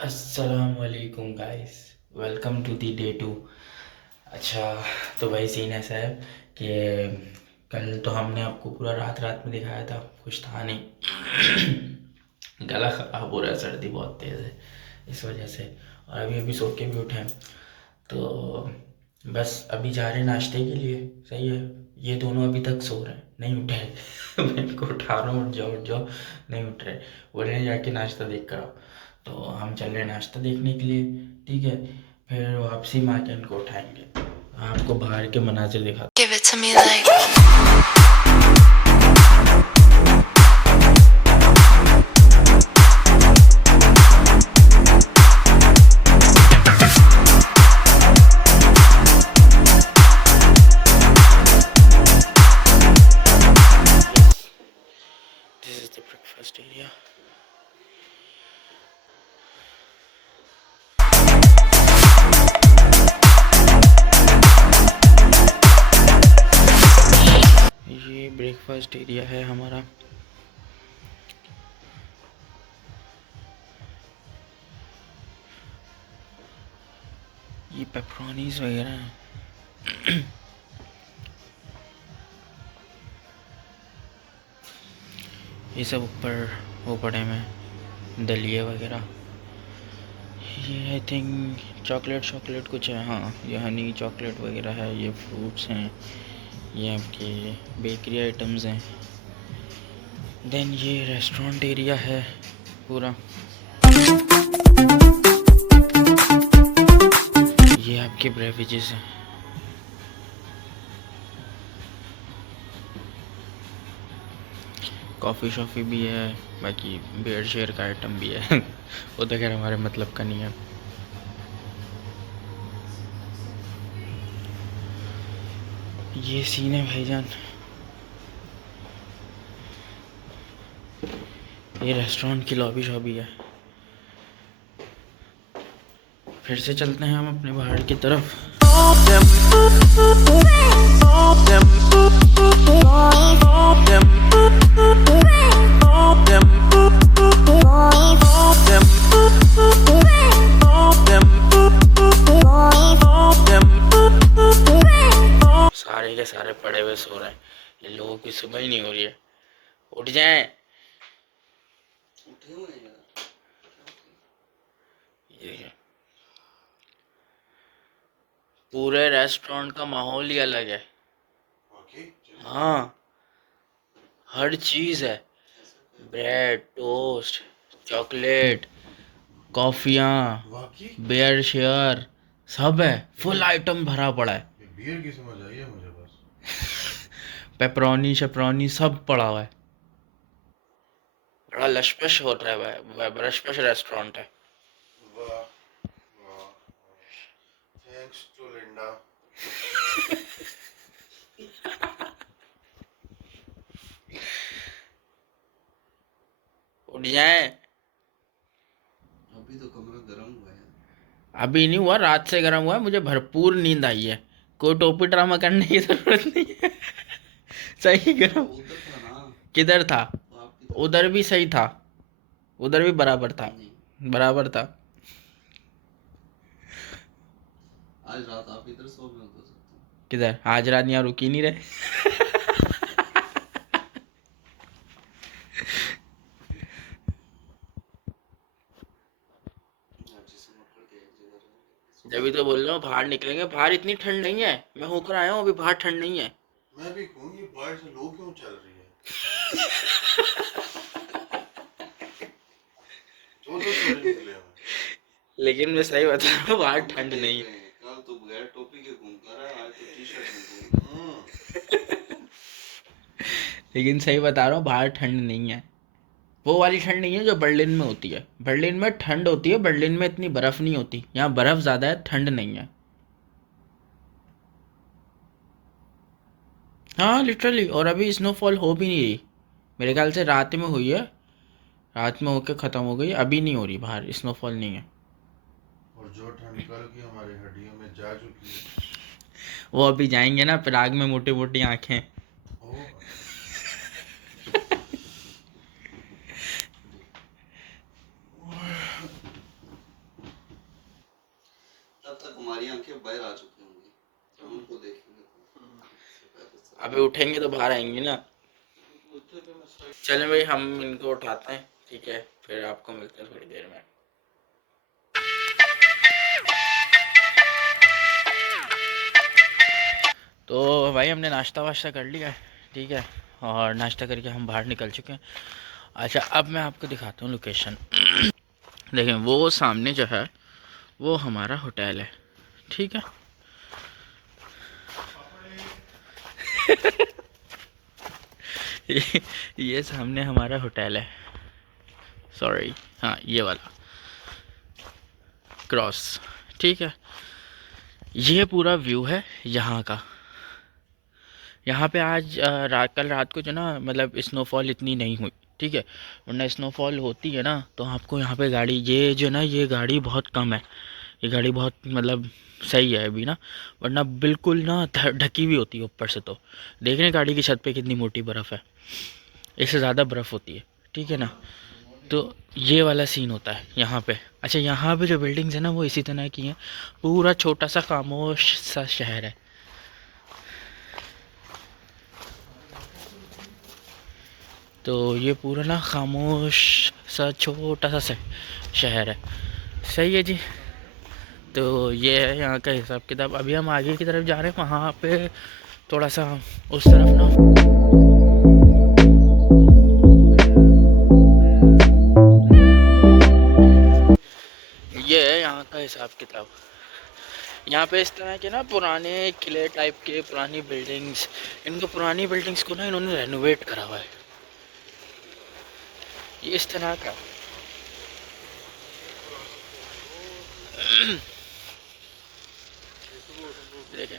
अस्सलामुअलैकुम guys, welcome to the day 2। अच्छा, तो भाई सीन ऐसा है कि कल तो हमने आपको पूरा रात रात में दिखाया था, कुछ था नहीं। गला ख़राब हो रहा है, सर्दी बहुत तेज़ है इस वजह से। और अभी अभी सो के भी उठे हैं, तो बस अभी जा रहे हैं नाश्ते के लिए। सही है, ये दोनों अभी तक सो रहे हैं, नहीं उठे। मैं इनको उठा रहा हूँ, उठ जाओ, नहीं उठ रहे। बोल रहे हैं जाके नाश्ता देख कर आओ, तो हम चल रहे हैं नाश्ता देखने के लिए। ठीक है, फिर वापसी में आके इनको उठाएंगे, आपको बाहर के मनाजिर दिखा। Give it to me like this is the breakfast area. ये ब्रेकफास्ट एरिया है हमारा। ये पेपरोनीज वगैरह हैं। ये सब ऊपर वो पड़े में दलिया वगैरह। ये आई थिंक चॉकलेट कुछ है। हाँ, ये हनी चॉकलेट वगैरह है। ये फ्रूट्स हैं, ये आपके बेकरी आइटम्स हैं। देन ये रेस्टोरेंट एरिया है पूरा। ये आपके ब्रेवेजेस हैं। कॉफ़ी शॉफ़ी भी है, बाकी बेयर शेयर का आइटम भी है। वो तो खैर हमारे मतलब का नहीं है। ये सीन है भाईजान। ये रेस्टोरेंट की लॉबी शॉबी है। फिर से चलते हैं हम अपने पहाड़ की तरफ। सारे के सारे पड़े हुए सो रहे हैं। इन लोगों की सुबह ही नहीं हो रही है, उठ जाएं। ये पूरे रेस्टोरेंट का माहौल ही अलग है। हाँ, हर चीज़ है। ब्रेड, टोस्ट, चॉकलेट, कॉफ़ियाँ, बेयर शेयर, सब है। फुल आइटम भरा पड़ा है। बियर की समझ आई है मुझे बस। पेपरोनी शेपरोनी सब पड़ा हुआ है। बड़ा लशपश हो रहा है भाई, लशपश रेस्टोरेंट है। वाह वाह, थैंक्स टू लिंडा। उठ जाए। अभी तो कमरा गर्म हुआ है। अभी नहीं हुआ, रात से गर्म हुआ है। मुझे भरपूर नींद आई है, कोई टोपी ड्रामा करने की जरूरत नहीं है। सही वो गर्म। उधर था ना, किधर था? वो आपकी तरफ। उधर भी सही था, उधर भी बराबर था, नहीं, बराबर था। आज रात आप इधर सो में हो सकते हो। किधर? आज रात यहाँ रुक ही नहीं रहे। आज जिसे पकड़ के एक जगह रहेंगे, सुबह जब तो तक। बोल रहा हूँ बाहर निकलेंगे। बाहर इतनी ठंड नहीं है, मैं होकर आया हूँ, अभी बाहर ठंड नहीं है। मैं भी कहूँ ये बाहर से लो क्यों चल रही है। दो छोरे निकले हमें। लेकिन मैं सही बता रहा हूँ, बाहर हमें ठंड देख नहीं रहे है। हैं, कल तो बगैर टोपी के घूमता रहा, आज तो टी शर्ट में घूम रहा है। लेकिन सही बता रहा हूँ, बाहर ठंड नहीं है। वो वाली ठंड नहीं है जो बर्लिन में होती है। बर्लिन में ठंड होती है, बर्लिन में इतनी बर्फ़ नहीं होती। यहाँ बर्फ़ ज़्यादा है, ठंड नहीं है। हाँ लिटरली। और अभी स्नोफॉल हो भी नहीं रही, मेरे ख्याल से रात में हुई है, रात में होके ख़त्म हो गई। अभी नहीं हो रही, बाहर स्नोफॉल नहीं है। और जो ठंड कल की हमारी हड्डियों में जा चुकी है, वो अभी जाएंगे ना, पराग में मोटी मोटी आँखें। ओ हमारी आंखें बाहर आ चुकी होंगी, हम उनको देखेंगे तो अभी उठेंगे तो बाहर आएंगी ना। चलें भाई, हम इनको उठाते हैं, ठीक है, फिर आपको मिलते हैं थोड़ी देर में। तो भाई हमने नाश्ता वाश्ता कर लिया है, ठीक है, और नाश्ता करके हम बाहर निकल चुके हैं। अच्छा, अब मैं आपको दिखाता हूँ लोकेशन। देखें, वो सामने जो है वो हमारा होटल है, ठीक है। ये सामने हमारा होटल है, सॉरी, हाँ ये वाला क्रॉस, ठीक है। ये पूरा व्यू है यहाँ का। यहाँ पे आज कल रात को जो ना, मतलब स्नोफॉल इतनी नहीं हुई, ठीक है, वरना स्नोफॉल होती है ना तो आपको यहाँ पे गाड़ी, ये जो ना, ये गाड़ी बहुत कम है, ये गाड़ी बहुत मतलब सही है अभी ना, वरना बिल्कुल ना ढकी हुई होती है ऊपर से। तो देख रहे हैं गाड़ी की छत पे कितनी मोटी बर्फ़ है, इससे ज़्यादा बर्फ़ होती है, ठीक है ना। तो ये वाला सीन होता है यहाँ पे। अच्छा, यहाँ पे जो बिल्डिंग्स है ना वो इसी तरह की हैं, पूरा छोटा सा खामोश सा शहर है। तो ये पूरा ना खामोश सा छोटा सा शहर है, सही है जी। तो ये है यहाँ का हिसाब किताब। अभी हम आगे की तरफ जा रहे हैं, वहाँ पे थोड़ा सा उस तरफ ना, ये है यहाँ का हिसाब किताब। यहाँ पे इस तरह के ना पुराने किले टाइप के, पुरानी बिल्डिंग्स, इनको पुरानी बिल्डिंग्स को ना इन्होंने रेनोवेट करा हुआ है, ये इस तरह का। देखें,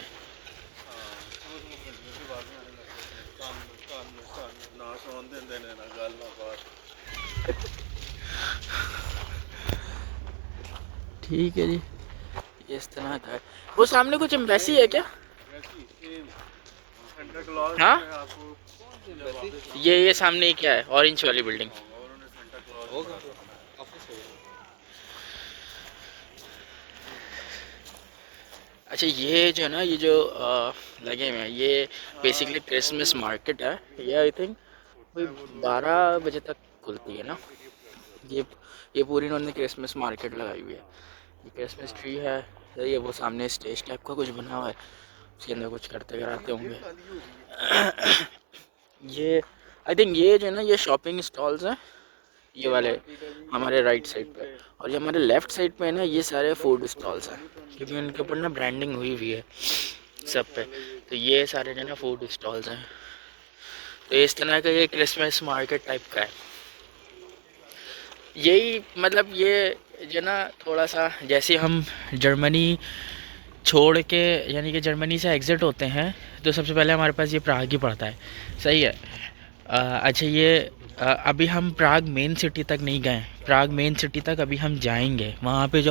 ठीक है जी, ये इस तरह का है। वो सामने कुछ एम्बेसी है क्या? हाँ, ये सामने ही क्या है, ऑरेंज वाली बिल्डिंग? अच्छा, ये जो है ना, ये जो लगे हुए हैं, ये बेसिकली क्रिसमस मार्केट है। ये आई थिंक कोई 12 बजे तक खुलती है ना। ये पूरी इन्होंने क्रिसमस मार्केट लगाई हुई है। ये क्रिसमस ट्री है, ये वो सामने स्टेज टाइप का कुछ बना हुआ है, उसके अंदर कुछ करते कराते होंगे। ये आई थिंक ये जो है ना, ये शॉपिंग स्टॉल्स हैं, ये वाले हमारे राइट साइड पे, और ये हमारे लेफ़्ट साइड पे है ना, ये सारे फूड स्टॉल्स हैं, क्योंकि उनके ऊपर ना ब्रांडिंग हुई हुई है सब पे। तो ये सारे जो ना फूड स्टॉल्स हैं। तो इस तरह का ये क्रिसमस मार्केट टाइप का है। यही मतलब ये जो ना, थोड़ा सा जैसे हम जर्मनी छोड़ के, यानी कि जर्मनी से एग्ज़िट होते हैं, तो सबसे पहले हमारे पास ये प्राग ही पड़ता है, सही है। अच्छा, ये अभी हम प्राग मेन सिटी तक नहीं गए। प्राग मेन सिटी तक अभी हम जाएंगे, वहाँ पे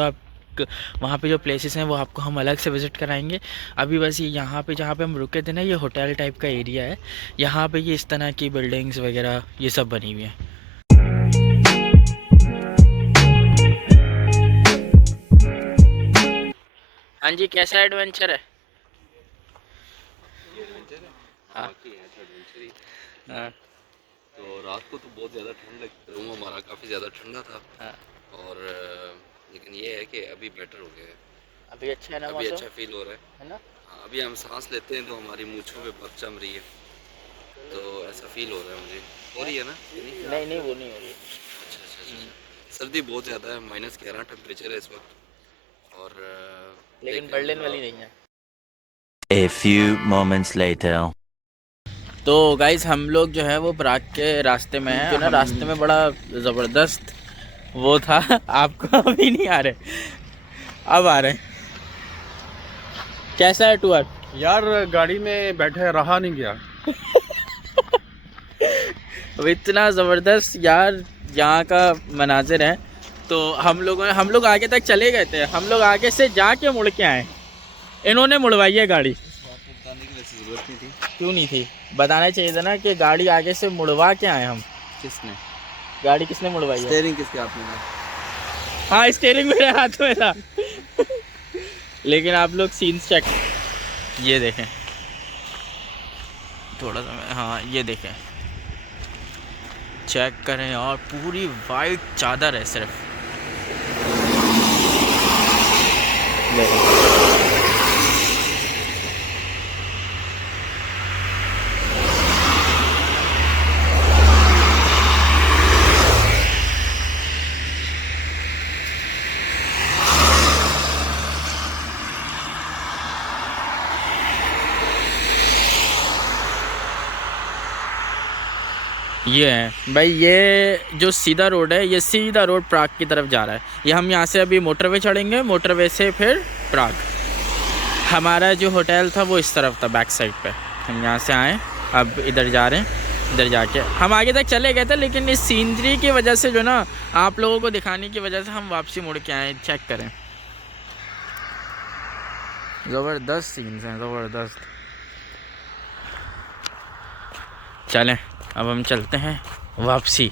जो प्लेसेस हैं वो आपको हम अलग से विज़िट कराएंगे। अभी बस ये यहाँ पे जहाँ पे हम रुके थे ना, ये होटल टाइप का एरिया है, यहाँ पे ये इस तरह की बिल्डिंग्स वगैरह ये सब बनी हुई हैं। हाँ जी, कैसा एडवेंचर है? हाँ, हाँ, तो रात को तो बहुत ज़्यादा ठंड लगी, रूम हमारा काफ़ी ज़्यादा ठंडा था। हाँ। और लेकिन ये है कि अभी बेटर हो गया है, अभी अच्छा है ना अभी मौसम, अच्छा फील हो रहा है ना? हाँ, अभी हम सांस लेते हैं तो हमारी मूँछों पे बर्फ जम रही है, तो ऐसा फील हो रहा है मुझे। हो रही है ना? नहीं नहीं, वो नहीं हो रही। अच्छा अच्छा अच्छा। सर्दी बहुत ज़्यादा है, -11 टेम्परेचर है इस वक्त, और लेकिन बर्लिन वाली नहीं है। A few moments later. तो गाइस, हम लोग जो है वो प्राग के रास्ते में हैं, जो ना रास्ते में बड़ा ज़बरदस्त वो था। आपको अभी नहीं आ रहे, अब आ रहे हैं। कैसा है टूर? यार गाड़ी में बैठे रहा नहीं गया। इतना ज़बरदस्त यार यहाँ का मनाजिर है। तो हम लोग आगे तक चले गए थे, हम लोग आगे से जाके मुड़ के आए, इन्होंने मुड़वाई है गाड़ी। बताने की वैसे ज़रूरत नहीं थी। क्यों नहीं थी? बताना चाहिए था ना कि गाड़ी आगे से मुड़वा के आए हम। किसने? गाड़ी किसने मुड़वाई है? स्टीयरिंग किसके हाथ में था? हाँ, स्टीयरिंग मेरे हाथ में था। लेकिन आप लोग सीन्स चेक, ये देखें थोड़ा सा, हाँ ये देखें, चेक करें और पूरी वाइट चादर है सिर्फ, देखें। ये है भाई, ये जो सीधा रोड है, ये सीधा रोड प्राग की तरफ जा रहा है। ये हम यहाँ से अभी मोटरवे चढ़ेंगे, मोटरवे से फिर प्राग। हमारा जो होटल था वो इस तरफ था, बैक साइड पे। हम यहाँ से आए, अब इधर जा रहे हैं। इधर जाके हम आगे तक चले गए थे, लेकिन इस सीनरी की वजह से जो ना, आप लोगों को दिखाने की वजह से हम वापसी मुड़ के आए। चेक करें, ज़बरदस्त सीन्स हैं, ज़बरदस्त। चलें अब हम चलते हैं वापसी।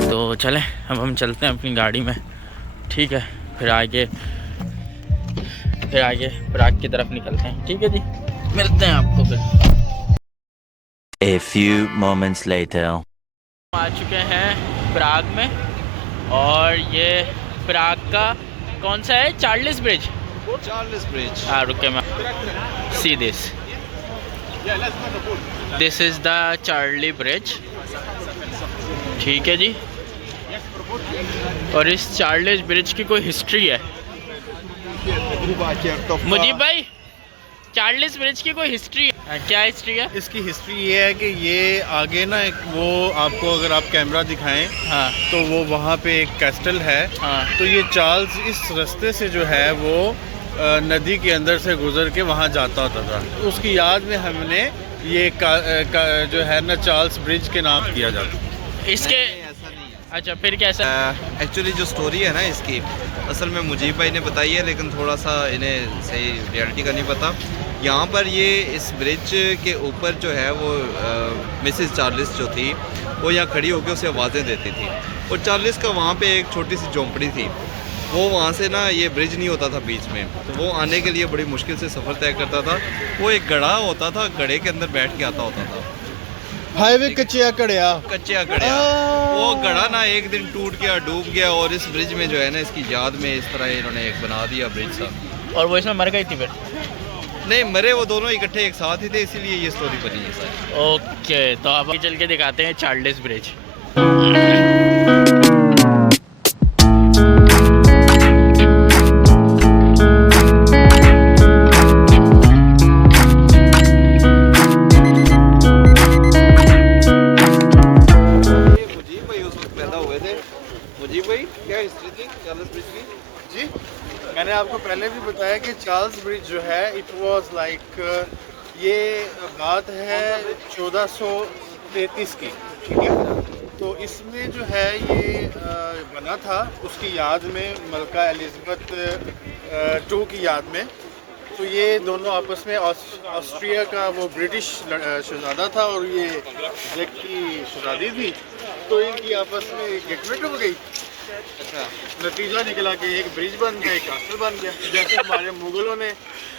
तो चलें अब हम चलते हैं अपनी गाड़ी में, ठीक है। फिर आगे प्राग की तरफ निकलते हैं, ठीक है जी। मिलते हैं आपको फिर। A few moments later. आ चुके हैं प्राग में, और ये प्राग का कौन सा है, चार्ल्स ब्रिज। Charles bridge. हाँ रुके, मैं see this is the Charlie bridge, ठीक है जी। और इस चार्ल्स ब्रिज की कोई हिस्ट्री है मुजीब भाई? चार्ल्स ब्रिज की कोई हिस्ट्री है? क्या हिस्ट्री है इसकी? हिस्ट्री ये है कि ये आगे ना एक वो आपको अगर आप कैमरा दिखाएं, हाँ तो वो वहाँ पे एक कैस्टल है। हाँ, तो ये चार्ल्स इस रास्ते से जो है वो नदी के अंदर से गुजर के वहाँ जाता होता था। उसकी याद में हमने ये जो है ना चार्ल्स ब्रिज के नाम किया जाता है। इसके अच्छा फिर कैसा? एक्चुअली जो स्टोरी है ना इसकी, असल में मुजीब भाई ने बताई है, लेकिन थोड़ा सा इन्हें सही रियलिटी का नहीं पता। यहाँ पर ये इस ब्रिज के ऊपर जो है वो मिसेस चार्ल्स जो थी वो यहाँ खड़ी होकर उसे आवाज़ें देती थी। और चार्ल्स का वहाँ पे एक छोटी सी झोंपड़ी थी, वो वहाँ से ना ये ब्रिज नहीं होता था बीच में, तो वो आने के लिए बड़ी मुश्किल से सफ़र तय करता था। वो एक गड़ा होता था, गड़े के अंदर बैठ के आता होता था। हाईवे कच्चिया कड़िया वो गड़ा ना एक दिन टूट गया, डूब गया, और इस ब्रिज में जो है ना इसकी याद में इस तरह इन्होंने एक बना दिया ब्रिज सा। और वो इसमें मर गई थी फिर? नहीं मरे, वो दोनों इकट्ठे एक साथ ही थे, इसीलिए ये स्टोरी बनी है सर। ओके, तो अब चल के दिखाते हैं चार्ल्स ब्रिज। मैंने आपको पहले भी बताया कि चार्ल्स ब्रिज जो है इट वाज लाइक ये बात है 1433 की, ठीक है। तो इसमें जो है ये बना था उसकी याद में, मलका एलिज़ाबेथ II की याद में। तो ये दोनों आपस में ऑस्ट्रिया का वो ब्रिटिश शहजादा था और ये जैक की शहजादी थी, तो इनकी आपस में गेटमेट हो गई। अच्छा, नतीजा निकला कि एक ब्रिज बन गया, एक कासल बन गया। जैसे हमारे मुगलों ने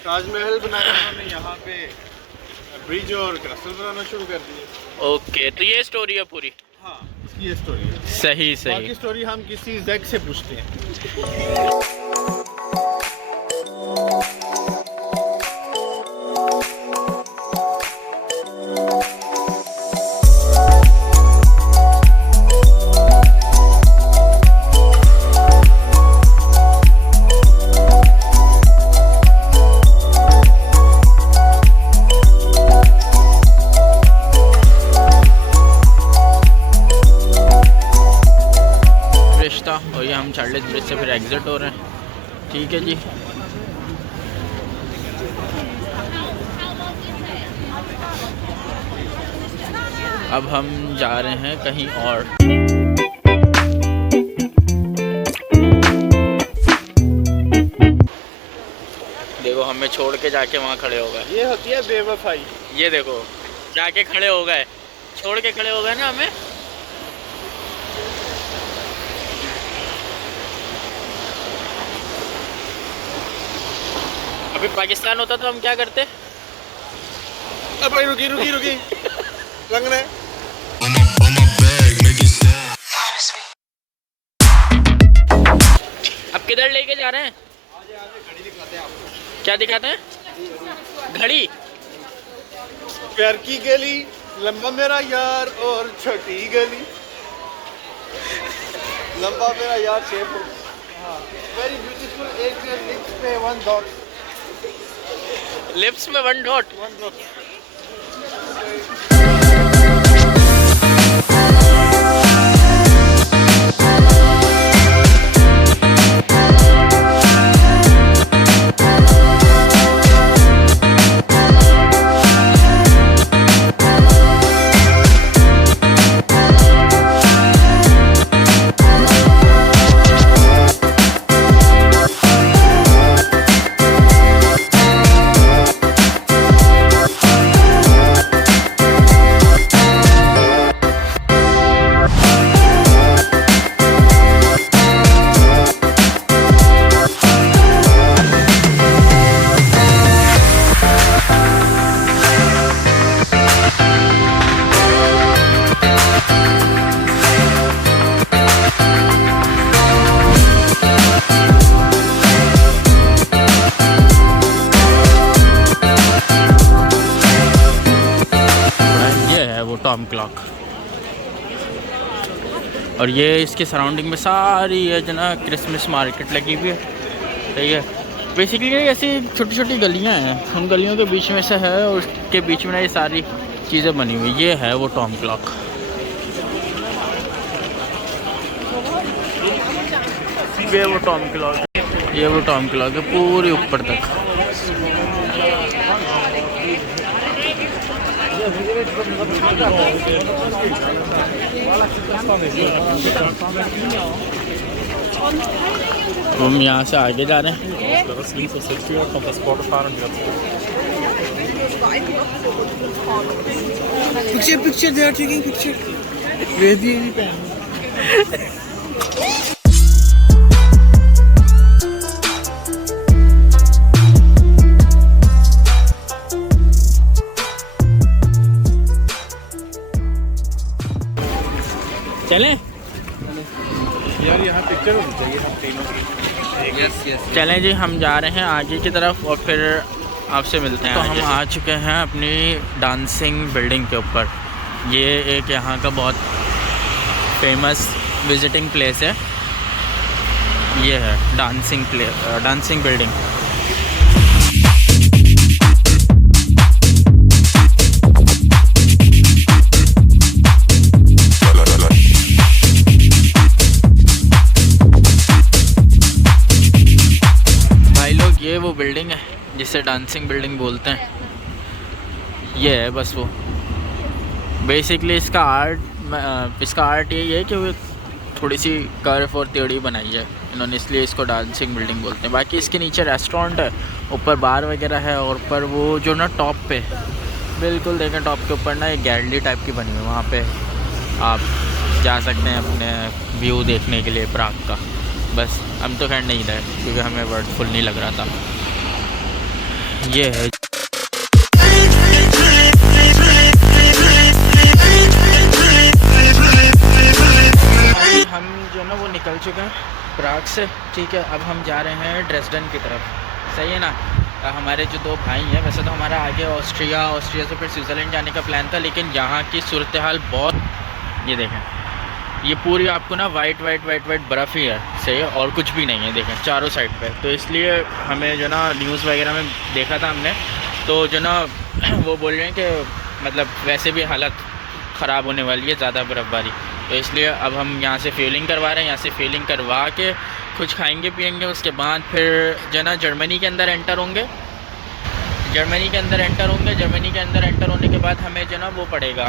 ताजमहल बनाया, उन्होंने यहाँ पे ब्रिज और कासल बनाना शुरू कर दिए। ओके, तो ये स्टोरी है पूरी? हाँ, इसकी ये स्टोरी है। सही सही। बाकी स्टोरी हम किसी जैक से पूछते हैं। और ये हम चार्ल्स ब्रिज से फिर एग्जिट हो रहे हैं, ठीक है जी। अब हम जा रहे हैं कहीं और। देखो हमें छोड़ के जाके वहाँ खड़े हो गए। ये होती है बेवफाई। ये देखो जाके खड़े हो गए, छोड़ के खड़े हो गए ना हमें। अभी पाकिस्तान होता तो हम क्या करते? अब भाई रुकी रुकी रुकी लग रहा है। अब किधर लेके जा रहे हैं? क्या दिखाते हैं? घड़ी। प्यार की गली, लंबा मेरा यार और छोटी गली। लंबा मेरा यार शेप वेरी ब्यूटीफुल। एक लिप्स पे 1 डॉट। लिप्स में 1 डॉट। 1 डॉट। Tom clock. और ये इसके सराउंडिंग में सारी ये जो ना क्रिसमस मार्केट लगी हुई है। सही है। बेसिकली ऐसी छोटी छोटी गलियां हैं, उन गलियों के बीच में से है और उसके बीच में ना ये सारी चीज़ें बनी हुई। ये है वो टॉम क्लॉक। ये वो टॉम क्लॉक, ये वो टॉम क्लॉक है पूरे ऊपर तक। हम यहाँ से आगे जा रहे हैं। Picture picture they are taking picture. वेदी नहीं पहन। चलें यार यहाँ पिक्चर होनी चाहिए हम तीनों की। Yes yes. चलें जी, हम जा रहे हैं आगे की तरफ और फिर आपसे मिलते हैं। तो हम आ चुके हैं अपनी डांसिंग बिल्डिंग के ऊपर। ये एक यहाँ का बहुत फेमस विजिटिंग प्लेस है। ये है डांसिंग बिल्डिंग। ये वो बिल्डिंग है जिसे डांसिंग बिल्डिंग बोलते हैं। ये है बस वो। बेसिकली इसका आर्ट यही है कि वो थोड़ी सी कर्व और टेढ़ी बनाई है इन्होंने, इसलिए इसको डांसिंग बिल्डिंग बोलते हैं। बाकी इसके नीचे रेस्टोरेंट है, ऊपर बार वगैरह है और ऊपर वो जो ना टॉप पे बिल्कुल देखें, टॉप के ऊपर ना एक गैलरी टाइप की बनी हुई है। वहाँ पे आप जा सकते हैं अपने व्यू देखने के लिए प्राग का। बस हम तो खैर नहीं गए क्योंकि हमें वर्ड फुल नहीं लग रहा था। ये है हम जो ना वो निकल चुके हैं प्राग से। ठीक है, अब हम जा रहे हैं ड्रेसडन की तरफ। सही है ना। हमारे जो 2 भाई हैं, वैसे तो हमारा आगे ऑस्ट्रिया से फिर स्विट्ज़रलैंड जाने का प्लान था, लेकिन यहाँ की सूरत हाल बहुत, ये देखें, ये पूरी आपको ना वाइट बर्फ़ ही है। सही है, और कुछ भी नहीं है देखें चारों साइड पे। तो इसलिए हमें जो ना न्यूज़ वगैरह में देखा था हमने, तो जो ना वो बोल रहे हैं कि मतलब वैसे भी हालत ख़राब होने वाली है, ज़्यादा बर्फ़बारी। तो इसलिए अब हम यहाँ से फ्यूलिंग करवा रहे हैं। यहाँ से फ्यूलिंग करवा के कुछ खाएंगे पिएंगे, उसके बाद फिर जो ना जर्मनी के अंदर एंटर होंगे। जर्मनी के अंदर एंटर होने के बाद हमें जो ना वो पड़ेगा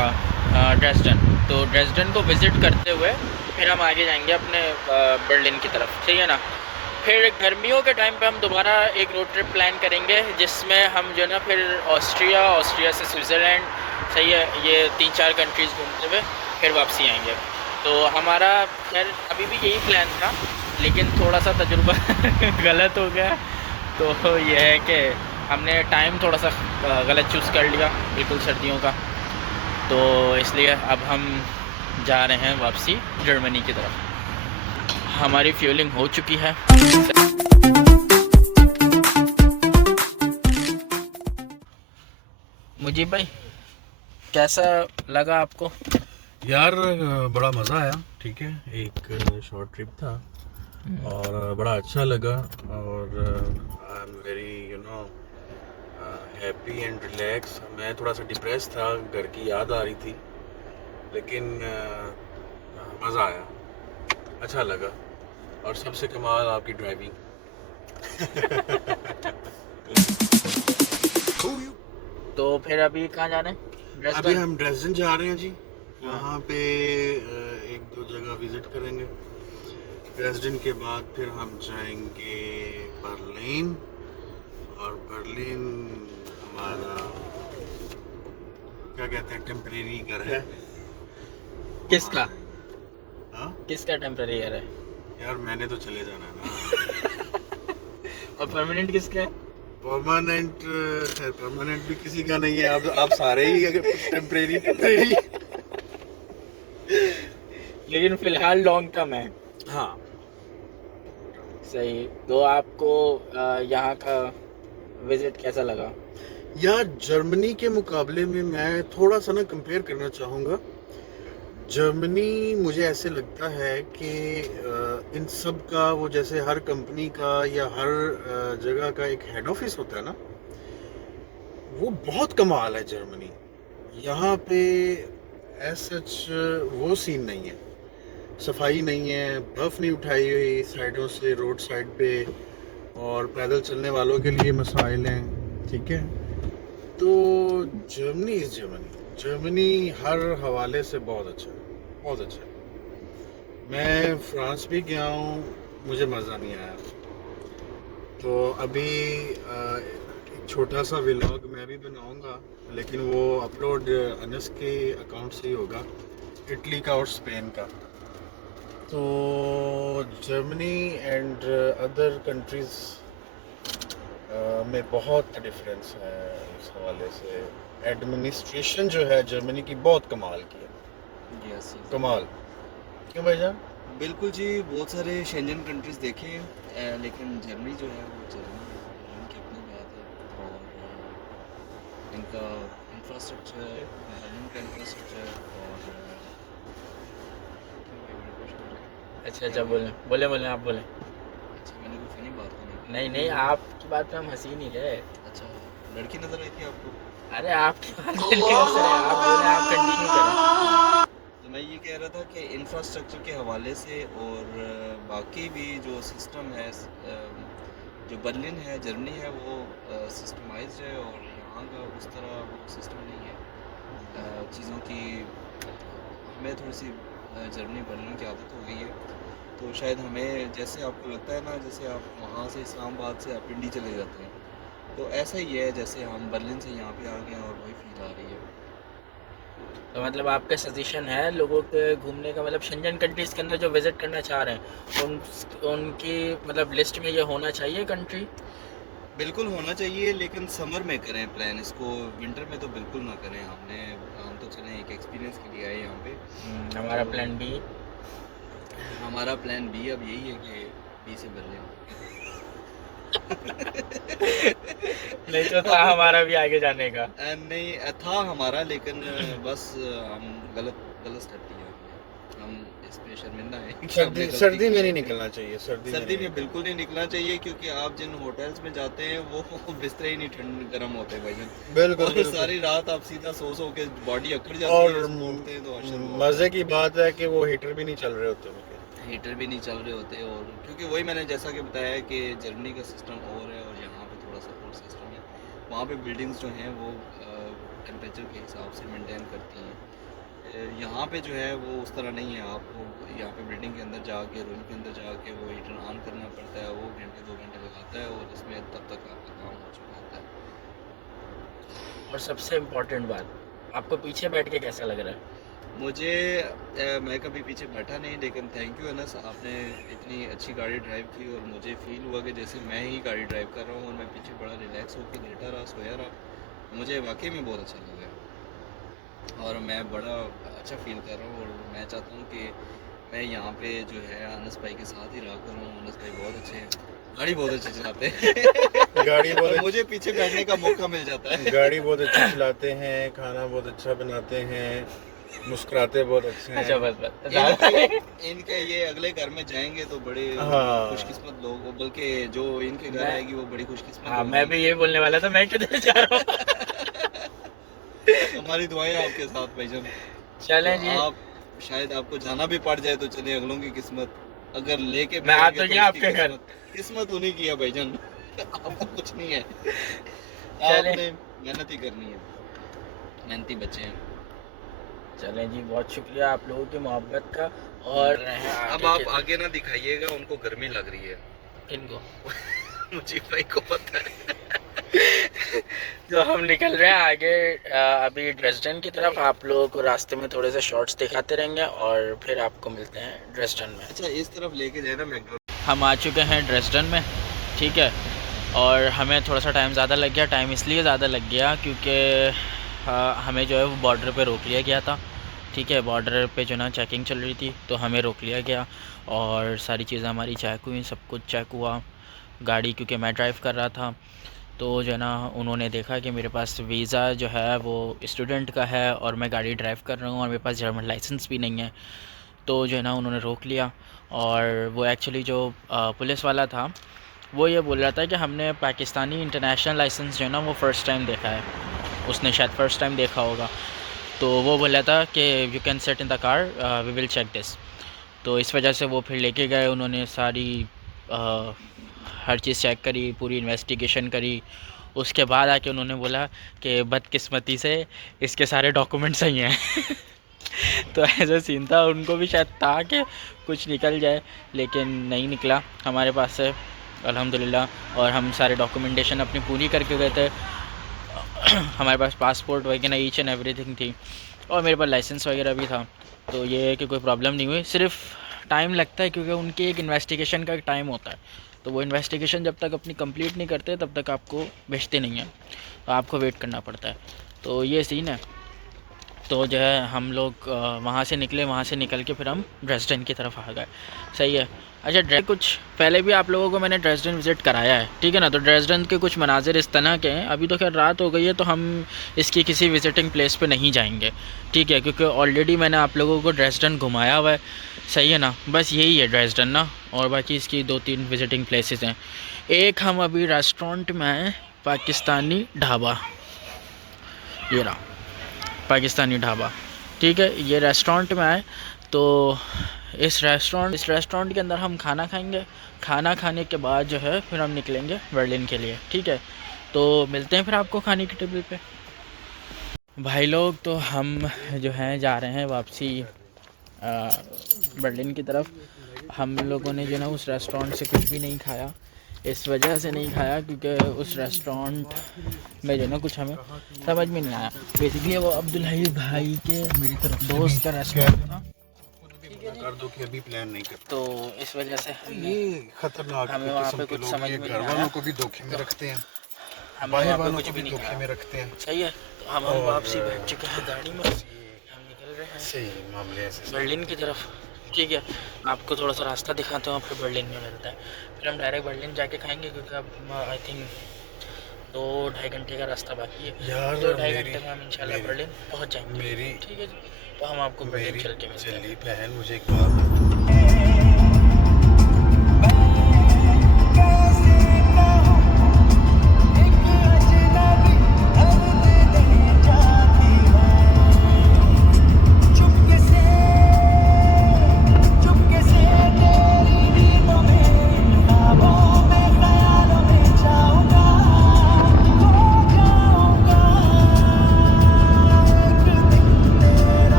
ड्रेसडन। तो ड्रेसडन को विज़िट करते हुए फिर हम आगे जाएंगे अपने बर्लिन की तरफ। ठीक है ना। फिर गर्मियों के टाइम पे हम दोबारा एक रोड ट्रिप प्लान करेंगे, जिसमें हम जो ना फिर ऑस्ट्रिया से स्विट्ज़रलैंड, सही है, ये 3-4 कंट्रीज़ घूमते हुए फिर वापसी आएंगे। तो हमारा खैर अभी भी यही प्लान था, लेकिन थोड़ा सा तजुर्बा गलत हो गया। तो ये है कि हमने टाइम थोड़ा सा गलत चूज़ कर लिया बिल्कुल सर्दियों का, तो इसलिए अब हम जा रहे हैं वापसी जर्मनी की तरफ। हमारी फ्यूलिंग हो चुकी है। मुजीब भाई, कैसा लगा आपको? यार बड़ा मज़ा आया, ठीक है, एक शॉर्ट ट्रिप था और बड़ा अच्छा लगा। और I am very happy and relax. मैं थोड़ा सा डिप्रेस था, घर की याद आ रही थी, लेकिन मज़ा आया, अच्छा लगा। और सबसे कमाल आपकी ड्राइविंग। तो फिर अभी कहाँ जाना है? अभी ड्रेसडेन? हम ड्रेसडेन जा रहे हैं जी। वहाँ पे एक दो जगह विजिट करेंगे। ड्रेसडेन के बाद फिर हम जाएंगे बर्लिन, और बर्लिन हमारा क्या कहते हैं, टेम्परेरी घर है। किसका? हाँ किसका टेम्परेरी है? यार, मैंने तो चले जाना है ना। और परमानेंट किसका है? परमानेंट खैर परमानेंट भी किसी का नहीं है। आप सारे ही टेम्परेरी। लेकिन फिलहाल लॉन्ग टर्म है। हाँ, सही। तो आपको यहाँ का विजिट कैसा लगा? यार जर्मनी के मुकाबले में मैं थोड़ा सा ना कंपेयर करना चाहूँगा। जर्मनी मुझे ऐसे लगता है कि इन सब का वो जैसे हर कंपनी का या हर जगह का एक हेड ऑफिस होता है ना, वो बहुत कमाल है जर्मनी। यहाँ पे सच वो सीन नहीं है, सफाई नहीं है, बर्फ़ नहीं उठाई हुई साइडों से रोड साइड पे, और पैदल चलने वालों के लिए मसाइल हैं, ठीक है। तो जर्मनी इज़ जर्मनी। जर्मनी हर हवाले से बहुत अच्छा है, बहुत अच्छा है। मैं फ्रांस भी गया हूँ, मुझे मज़ा नहीं आया। तो अभी एक छोटा सा व्लॉग मैं भी बनाऊँगा, लेकिन वो अपलोड अनस के अकाउंट से ही होगा, इटली का और स्पेन का। तो जर्मनी एंड अदर कंट्रीज़ में बहुत डिफरेंस है इस हवाले से। एडमिनिस्ट्रेशन जो है जर्मनी की बहुत कमाल की है, यस कमाल। क्यों भाईजान? बिल्कुल जी, बहुत सारे शेंजन कंट्रीज़ देखे हैं, लेकिन जर्मनी जो है वो जर्मनी की अपनी बात है। और इनका इंफ्रास्ट्रक्चर, बर्लिन का इंफ्रास्ट्रक्चर, और क्यों भाई बड़े क्वेश्चन हो रहे हैं? अच्छा अच्छा, बोले बोले बोले, आप बोले। अच्छा, मैंने कोई फनी बात तो नहीं की। नहीं नहीं, आपकी बात पे हम हंसी नहीं रहे। अच्छा, लड़की नज़र आई थी आपको? अरे आपकी बात पे नहीं हंस रहे, आप बोले, आप कंटिन्यू करें। तो मैं ये कह रहा था कि इंफ्रास्ट्रक्चर के हवाले से और बाकी भी जो सिस्टम है, जो बर्लिन है, जर्मनी है, वो सिस्टमाइज्ड है, और यहाँ का उस तरह वो सिस्टम नहीं है चीज़ों की। हमें थोड़ी सी जर्मनी बर्लिन की आदत हो गई है, तो शायद हमें जैसे आपको लगता है ना, जैसे आप वहाँ से इस्लामाबाद से आप पिंडी चले जाते हैं, तो ऐसा ही है जैसे हम बर्लिन से यहाँ पे आ गए हैं और वही फील आ रही है। तो मतलब आपका सजेशन है लोगों के घूमने का, मतलब शेंजन कंट्रीज़ के अंदर जो विज़िट करना चाह रहे हैं उनकी मतलब लिस्ट में ये होना चाहिए कंट्री? बिल्कुल होना चाहिए, लेकिन समर में करें प्लान इसको, विंटर में तो बिल्कुल ना करें। हम तो चलें एक एक्सपीरियंस के लिए आए यहाँ पे। हमारा तो प्लान बी। हमारा प्लान बी अब यही है कि बी से बर्लिन। नहीं तो था हमारा भी आगे जाने का। नहीं था हमारा, लेकिन बस हम गलत स्टेप लिया हमने। हम इस पे शर्मिंदा हैं कि हमने गलती सर्दी की में है। नहीं निकलना चाहिए, सर्दी में बिल्कुल नहीं निकलना चाहिए, क्योंकि आप जिन होटल्स में जाते हैं वो बिस्तर ही नहीं ठंड गर्म होते भाई। बिल्कुल, और बिल्कुल। सारी रात आप सीधा सो के बॉडी अकड़ जाती है, और उसको उठते हैं तो अशर हुआ मज़े की बात है कि वो हीटर भी नहीं चल रहे होते उनके। हीटर भी नहीं चल रहे होते। और क्योंकि वही मैंने जैसा कि बताया कि जर्मनी का सिस्टम और है और यहाँ पे थोड़ा सा और सिस्टम है। वहाँ पे बिल्डिंग्स जो हैं वो टेम्परेचर के हिसाब से मेंटेन करती हैं। यहाँ पे जो है वो उस तरह नहीं है। आपको यहाँ पे बिल्डिंग के अंदर जाके, रूम के अंदर जाके वो हीटर ऑन करना पड़ता है, वो घंटे 2 घंटे लगाता है, और इसमें तब तक आपका काम हो चुका होता है। और सबसे इम्पोर्टेंट बात, आपको पीछे बैठ के कैसा लग रहा है? मुझे मैं कभी पीछे बैठा नहीं, लेकिन थैंक यू अनस, आपने इतनी अच्छी गाड़ी ड्राइव की और मुझे फील हुआ कि जैसे मैं ही गाड़ी ड्राइव कर रहा हूँ और मैं पीछे बड़ा रिलैक्स होकर लेटा रहा, सोया रहा। मुझे वाकई में बहुत अच्छा लगा और मैं बड़ा अच्छा फील कर रहा हूँ और मैं चाहता हूँ कि मैं यहाँ पे जो है अनस भाई के साथ ही रहा करूँ। अनस भाई बहुत अच्छे हैं, गाड़ी बहुत अच्छी चलाते हैं गाड़ी और बहुत मुझे पीछे बैठने का मौका मिल जाता है। गाड़ी बहुत अच्छी चलाते हैं, खाना बहुत अच्छा बनाते हैं, मुस्कुराते बहुत अच्छे हैं। अच्छा बस इनके ये अगले घर में जाएंगे तो बड़े हाँ। खुशकिस्मत लोग, बल्कि जो इनके घर आएगी वो बड़ी खुशकिस्मत हाँ, होगी। मैं भी ये बोलने वाला था, मैं किधर जा रहा हूँ। हमारी दुआएं आपके साथ भाईजान। चलें तो जी, आप शायद आपको जाना भी पड़ जाए तो चले, अगलों की किस्मत अगर लेके मैं आ आएंगे तो गया उसकी आपके घर। किस्मत उन्हीं की है भाईजान। आपको कुछ नहीं है, चलें। आपने मेहनत ही करनी है, मेहनती बच्चे हैं। चलें जी, बहुत शुक्रिया आप लोगों की मोहब्बत का। और अब आप आगे ना दिखाइएगा, उनको गर्मी लग रही है। इनको मुझे भाई को पता है। तो हम निकल रहे हैं आगे अभी ड्रेसडन की तरफ। आप लोगों को रास्ते में थोड़े से शॉर्ट्स दिखाते रहेंगे और फिर आपको मिलते हैं ड्रेसडन में। अच्छा, इस तरफ लेके जाए ना मैकडॉनल्ड। हम आ चुके हैं ड्रेसडन में, ठीक है। और हमें थोड़ा सा टाइम ज़्यादा लग गया। टाइम इसलिए ज़्यादा लग गया क्योंकि हमें जो है वो बॉर्डर पे रोक लिया गया था, ठीक है। बॉर्डर पे जो ना चेकिंग चल रही थी तो हमें रोक लिया गया और सारी चीज़ें हमारी चेक हुई, सब कुछ चेक हुआ। गाड़ी क्योंकि मैं ड्राइव कर रहा था तो जो है ना उन्होंने देखा कि मेरे पास वीज़ा जो है वो स्टूडेंट का है और मैं गाड़ी ड्राइव कर रहा हूँ और मेरे पास जर्मन लाइसेंस भी नहीं है। तो जो है ना उन्होंने रोक लिया। और वो एक्चुअली जो पुलिस वाला था वो ये बोल रहा था कि हमने पाकिस्तानी इंटरनेशनल लाइसेंस जो है ना वो फ़र्स्ट टाइम देखा है, उसने शायद फ़र्स्ट टाइम देखा होगा। तो वो बोला था कि you can set in the car, we will check this. तो इस वजह से वो फिर लेके गए, उन्होंने सारी हर चीज़ चेक करी, पूरी इन्वेस्टिगेशन करी। उसके बाद आके उन्होंने बोला कि बदकिस्मती से इसके सारे डॉक्यूमेंट्स सही हैं। तो ऐसा सीन था, उनको भी शायद था कि कुछ निकल जाए लेकिन नहीं निकला हमारे पास से अल्हम्दुलिल्लाह। और हम सारे डॉक्यूमेंटेशन अपनी पूरी करके गए थे। हमारे पास पासपोर्ट वगैरह ईच एंड एवरीथिंग थी और मेरे पास लाइसेंस वगैरह भी था। तो ये है कि कोई प्रॉब्लम नहीं हुई, सिर्फ टाइम लगता है क्योंकि उनकी एक इन्वेस्टिगेशन का टाइम होता है। तो वो इन्वेस्टिगेशन जब तक अपनी कंप्लीट नहीं करते तब तक आपको भेजते नहीं हैं, तो आपको वेट करना पड़ता है। तो ये सीन है। तो जो है हम लोग वहाँ से निकले, वहाँ से निकल के फिर हम ड्रेसडन की तरफ आ गए। सही है। अच्छा, कुछ पहले भी आप लोगों को मैंने ड्रेसडन विज़िट कराया है, ठीक है ना। तो ड्रेसडन के कुछ मनाजिर इस तरह के हैं। अभी तो खैर रात हो गई है तो हम इसकी किसी विज़िटिंग प्लेस पे नहीं जाएंगे, ठीक है, क्योंकि ऑलरेडी मैंने आप लोगों को ड्रेसडन घुमाया हुआ है। सही है ना, बस यही है ड्रेसडन ना, और बाकी इसकी 2-3 विज़िटिंग प्लेसेस हैं। एक हम अभी रेस्टोरेंट में आए, पाकिस्तानी ढाबा, ये रहा पाकिस्तानी ढाबा, ठीक है। ये रेस्टोरेंट में आए तो इस रेस्टोरेंट के अंदर हम खाना खाएंगे। खाना खाने के बाद जो है फिर हम निकलेंगे बर्लिन के लिए, ठीक है। तो मिलते हैं फिर आपको खाने की टेबल पे भाई लोग। तो हम जो हैं जा रहे हैं वापसी बर्लिन की तरफ। हम लोगों ने जो ना उस रेस्टोरेंट से कुछ भी नहीं खाया, इस वजह से नहीं खाया क्योंकि उस रेस्टोरेंट में जो ना कुछ हमें समझ में नहीं आया। बेसिकली वो अब्दुल हई भाई के मेरी तरफ से दोस्त का रेस्टोरेंट था, कर दो कि अभी प्लान नहीं करते। तो इस वजह से ये खतरनाक हमें वहाँ किस्म पे के कुछ लोग समझ ये में घर नहीं वालों आया। को भी धोखे में रखते हैं, हम बाहर वहाँ पे वालों कुछ को भी भी नहीं धोखे खाया। में रखते हैं। सही है। तो हम और वापसी बैठ चुके हैं गाड़ी में, हम निकल रहे हैं सही मामले ऐसे बर्लिन की तरफ, ठीक है। आपको थोड़ा सा रास्ता दिखाते हैं फिर बर्लिन में मिलता है। फिर हम डायरेक्ट बर्लिन जाके खाएंगे क्योंकि अब आई थिंक 2-2.5 घंटे का रास्ता बाकी है। यार 2-2.5 घंटे में हम इंशाल्लाह बर्लिन पहुंच जाएंगे, मेरी ठीक है जी। तो हम आपको बर्लिन मेरी चल के मिलते हैं। जल्दी बहन मुझे एक बात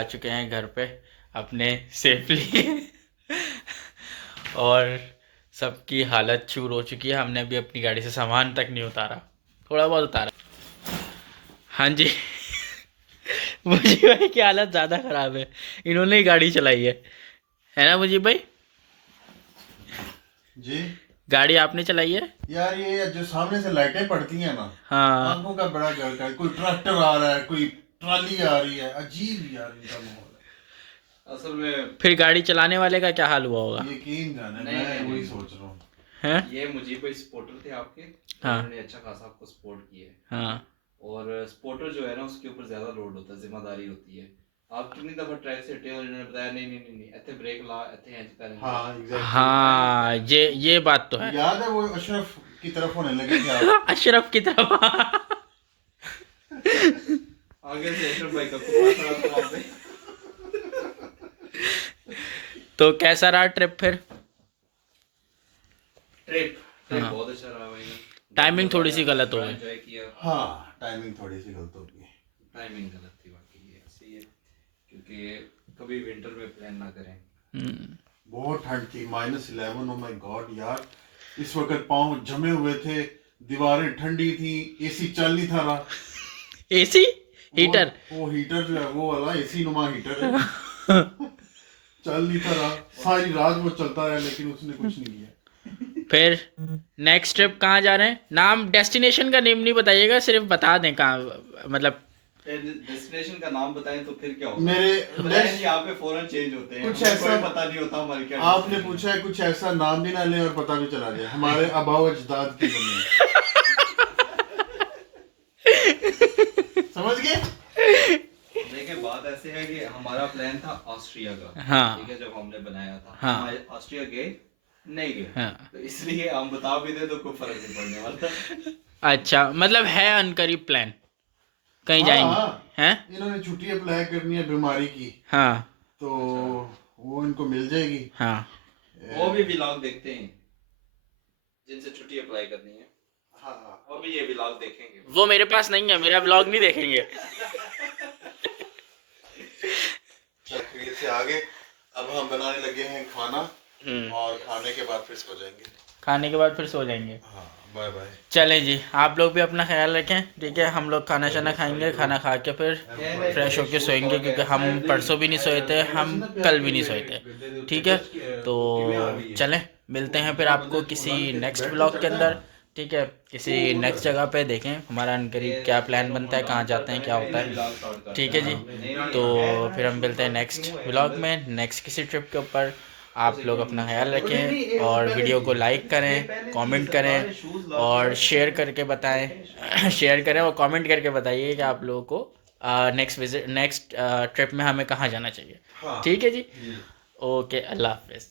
आ चुके हैं घर पे अपने सेफली और सबकी हालत चूर हो चुकी है। हमने अभी अपनी गाड़ी से सामान तक नहीं उतारा, थोड़ा बहुत उतारा। हाँ जी मुजीब भाई की हालत ज़्यादा ख़राब है, इन्होंने ही गाड़ी चलाई है ना मुजीब भाई? जी गाड़ी आपने चलाई है यार, ये जो सामने से लाइटें पड़ती हैं ना, हाँ। आंखों का बड़ा घर का, कोई ट्रैक्टर आ रहा है, कोई ट्राली आ रही है, अजीब यार इनका माहौल है। असल में फिर गाड़ी चलाने वाले का क्या हाल हुआ होगा? यकीन जाने, नहीं, मैं नहीं, वही नहीं। सोच रहा हूँ। हैं? ये मुजीब भाई स्पोर्टर थे आपके, हाँ। उन्होंने अच्छा खासा आपको सपोर्ट किया है। हाँ और स्पोर्टर जो है ना उसके ऊपर ज्यादा लोड होता है, जिम्मेदारी होती है। आप कितनी दफा ट्रैक से हटे और इन्होंने बताया नहीं नहीं नहीं नहीं इतने ब्रेक ला, इतने इंच करेंगे। हाँ एग्जैक्टली। हाँ, ये बात तो है। याद है वो अशरफ की तरफ होने लगे थे आप? अशरफ की तरफ आगे से अशरफ भाई का कुत्ता खड़ा था वहाँ पे। तो कैसा रहा ट्रिप फिर? ट्रिप हाँ। बहुत अच्छा रहा भाई। टाइमिंग थोड़ी सी गलत हो गई। एंजॉय किया। हाँ, टाइमिंग थोड़ी सी गलत हो गई। टाइमिंग गलत थी बाकी ये ऐसे ही है, क्योंकि कभी विंटर में प्लान ना करें। बहुत ठंड थी, -11। ओ माय गॉड यार, इस वक्त पाँव जमे हुए थे, दीवारें ठंडी थी, एसी चल नहीं था रहा। AC heater? वो हीटर जो है वो वाला एसी नुमा हीटर है चल नहीं था रहा, सारी रात वो चलता रहा, लेकिन उसने कुछ नहीं किया। फिर नेक्स्ट ट्रिप कहाँ जा रहे हैं? नाम, डेस्टिनेशन का नेम नहीं बताइएगा, सिर्फ बता दें कहाँ, मतलब डेस्टिनेशन का नाम बताएं तो फिर क्या होगा? मेरे प्लान यहाँ पे फौरन चेंज होते हैं, कुछ हमें ऐसा कोई पता नहीं होता हमारे क्या। आपने पूछा है, कुछ ऐसा नाम भी ना ले और पता भी चला जाए, हमारे आबाओ अजदाद की जमीन समझ गए? देखिए बात ऐसे है कि हमारा प्लान था ऑस्ट्रिया का। हाँ। ठीक है, जब हमने बनाया था हाँ। हम ऑस्ट्रिया गए नहीं गए। हाँ। तो इसलिए हम बता भी दे तो कोई फर्क नहीं पड़ने वाला। अच्छा, मतलब है अनकरीब प्लान, कहीं हाँ, जाएंगे हैं? इन्होंने छुट्टी अप्लाई करनी है बीमारी की, हाँ तो वो इनको मिल जाएगी। हाँ। वो भी व्लॉग देखते हैं जिनसे छुट्टी अप्लाई करनी है। हाँ, वो भी ये व्लॉग देखेंगे। वो मेरे पास नहीं है, मेरा ब्लॉग नहीं देखेंगे। चक्रिय से आगे अब हम बनाने लगे हैं खाना, और खाने के बाद फिर सो जाएंगे। खाने के बाद फिर सो जाएंगे। हाँ, बाय बाय। चलें जी, आप लोग भी अपना ख्याल रखें, ठीक है? हम लोग खाना शाना खाएंगे, खाना खा के फिर फ्रेश होके सोएंगे, क्योंकि हम परसों भी नहीं सोए थे, हम कल भी नहीं सोए थे, ठीक है? तो चलें, मिलते हैं फिर आपको किसी नेक्स्ट ब्लॉग के अंदर, ठीक है? किसी नेक्स्ट जगह पे देखें हमारा अनकरीब क्या प्लान बनता है, कहाँ जाते हैं, क्या होता है, ठीक है जी? तो फिर हम मिलते हैं नेक्स्ट ब्लॉग में, नेक्स्ट किसी ट्रिप के ऊपर। आप लोग अपना ख्याल रखें और वीडियो को लाइक करें, कमेंट करें और शेयर करके बताएं शेयर करें और कमेंट करके बताइए कि आप लोगों को नेक्स्ट ट्रिप में हमें कहाँ जाना चाहिए, ठीक है जी? ओके, अल्लाह हाफिज़।